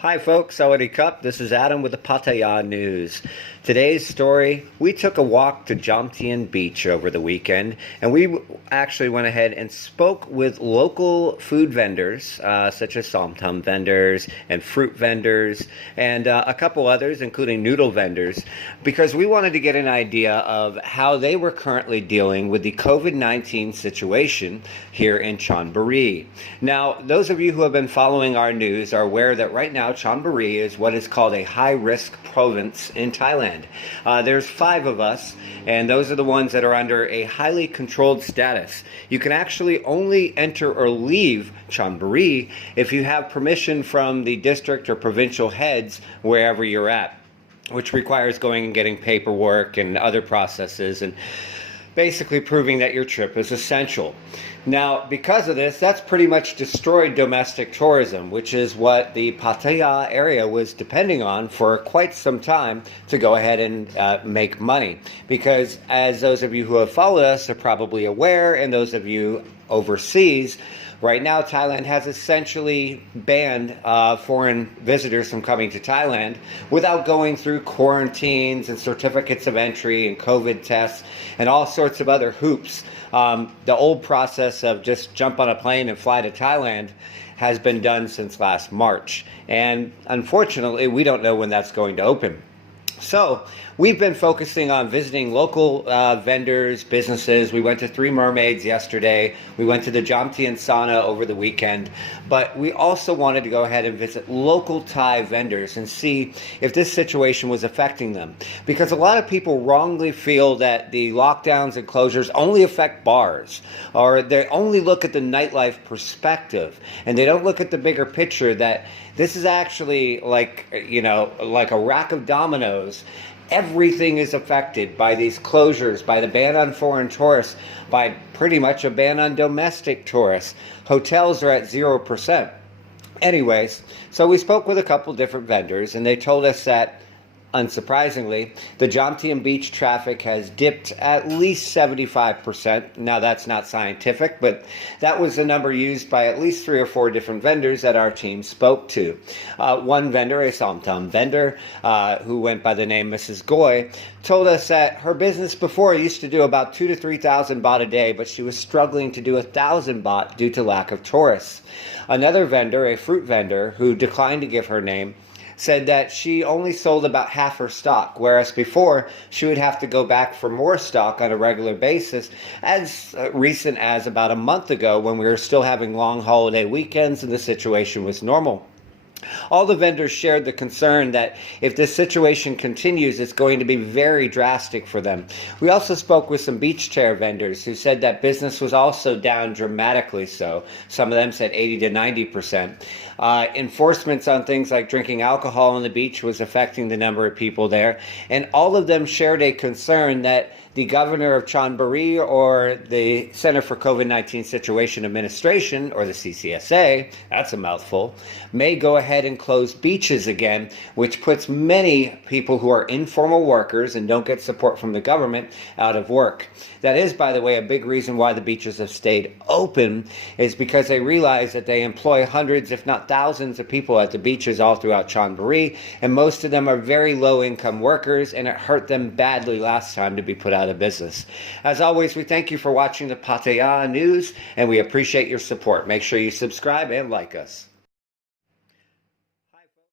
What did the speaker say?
Hi folks, Sawadee Cup. This is Adam with the Pattaya News. Today's story, we took a walk to Jomtien Beach over the weekend, and we actually went ahead and spoke with local food vendors, such as somtam vendors and fruit vendors, and a couple others, including noodle vendors, because we wanted to get an idea of how they were currently dealing with the Covid-19 situation here in Chonburi. Now, those of you who have been following our news are aware that right now Chonburi is what is called a high-risk province in Thailand. There's 5 of us, and those are the ones that are under a highly controlled status. You can actually only enter or leave Chonburi if you have permission from the district or provincial heads wherever you're at, which requires going and getting paperwork and other processes and basically proving that your trip is essential. Now, because of this, that's pretty much destroyed domestic tourism, which is what the Pattaya area was depending on for quite some time to go ahead and make money. Because as those of you who have followed us are probably aware, and those of you overseas, right now Thailand has essentially banned foreign visitors from coming to Thailand without going through quarantines and certificates of entry and COVID tests and all sorts of other hoops. The old process of just jump on a plane and fly to Thailand has been done since last March. And unfortunately, we don't know when that's going to open. So we've been focusing on visiting local vendors, businesses. We went to Three Mermaids yesterday. We went to the Jomtien sauna over the weekend. But we also wanted to go ahead and visit local Thai vendors and see if this situation was affecting them. Because a lot of people wrongly feel that the lockdowns and closures only affect bars, or they only look at the nightlife perspective, and they don't look at the bigger picture that this is actually like a rack of dominoes. Everything is affected by these closures, by the ban on foreign tourists, by pretty much a ban on domestic tourists. Hotels are at 0%. Anyways, so we spoke with a couple different vendors, and they told us that, unsurprisingly, the Jomtien Beach traffic has dipped at least 75%. Now, that's not scientific, but that was the number used by at least 3 or 4 different vendors that our team spoke to. One vendor, a somtam vendor, who went by the name Mrs. Goy, told us that her business before used to do about 2,000 to 3,000 baht a day, but she was struggling to do 1,000 baht due to lack of tourists. Another vendor, a fruit vendor, who declined to give her name, said that she only sold about half her stock, whereas before she would have to go back for more stock on a regular basis, as recent as about a month ago when we were still having long holiday weekends and the situation was normal. All the vendors shared the concern that if this situation continues, it's going to be very drastic for them. We also spoke with some beach chair vendors who said that business was also down dramatically so. Some of them said 80 to 90%. Enforcements on things like drinking alcohol on the beach was affecting the number of people there. And all of them shared a concern that the governor of Chonburi, or the Center for COVID-19 Situation Administration, or the CCSA, that's a mouthful, may go ahead and close beaches again, which puts many people who are informal workers and don't get support from the government out of work. That is, by the way, a big reason why the beaches have stayed open, is because they realize that they employ hundreds, if not thousands, of people at the beaches all throughout Chonburi, and most of them are very low-income workers, and it hurt them badly last time to be put out of business. As always, we thank you for watching the Pattaya News, and we appreciate your support. Make sure you subscribe and like us.